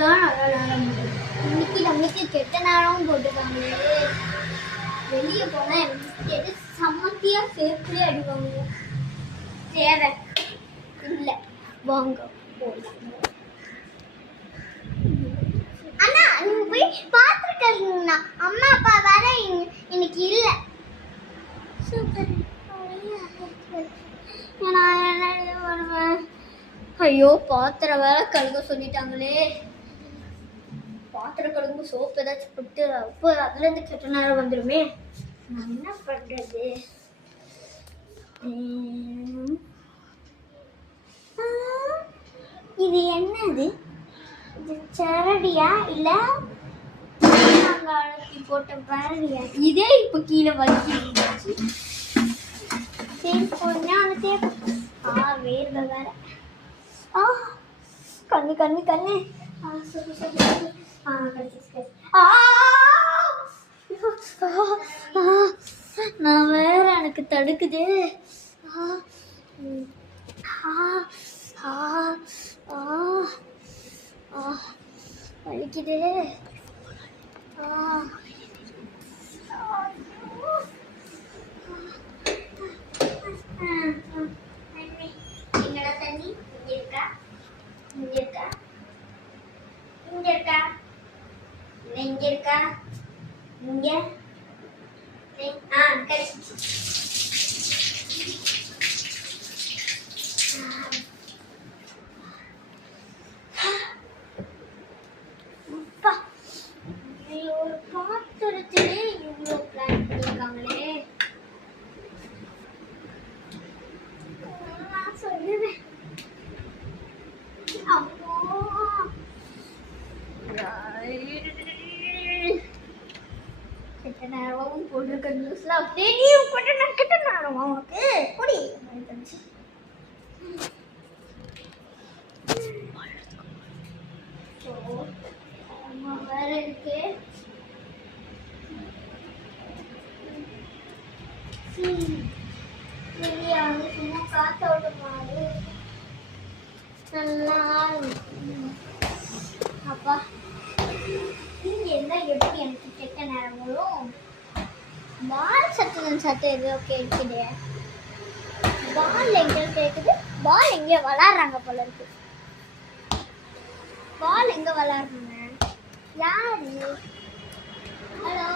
தான் நல்ல நேரம் முடியும். இன்னைக்கு நம்மளுக்கு கெட்ட நேரமும் போட்டுருக்காங்களே. வெளியே போனால் எனக்கு சம்மத்தியா சேஃப்டியே அடிவாங்க. தேவை இல்லை வாங்க போகலாம். அண்ணா நீங்க போய் பார்த்துருக்கீங்கண்ணா. அம்மா அப்பா வேற இன்னைக்கு இல்லை. சூப்பர். நான் என்ன வருவேன்? ஐயோ பாத்திரம் வேற கழுக சொல்லிட்டாங்களே. பாத்திரம் கழுகு சோப்பு ஏதாச்சும் போட்டு அப்போ அதுல இருந்து கெட்ட நேரம் வந்துருமே. நான் என்ன பண்றது? இது என்னது? இது சரடியா இல்ல அழகி போட்ட பரடியா? இதே இப்ப கீழே வலிக்கிடுச்சு. சரி கொஞ்சம் தேவை. வேர்வை வேற. கண்ணு கண்ணு கண்ணு. சொல்லு சொல்லு சொல்லு. கடிச்சு. நான் வேற எனக்கு தடுக்குது. வலிக்குது. எங்கடா தண்ணி? இங்க இருக்கா? இங்க இருக்கா? இங்க இருக்கா? இங்க இருக்கா? இங்க கடிச்சு. ஒரு பாத்திரத்திலே இவ்வளோ பிளான் பண்ணியிருக்காங்களே. நான் சொல்லுவேன். கெட்ட நேரமும் போட்டிருக்க நியூஸ்ல அப்படியே நீ கெட்ட நேரம் உனக்கு பொடி வேற இருக்கு. வெளியே வந்து சும்மா காத்தோட மாதிரி நல்லா அப்பா இங்க இருந்தா எப்படி எனக்கு கெட்ட நேரம் வரும்? பால் சத்தம் எதோ கேட்குது. பால் எங்க கேட்குது? பால் எங்க விளாடுறாங்க போல இருக்கு. பால் எங்க விளாடுறாங்க? யாரு? ஹலோ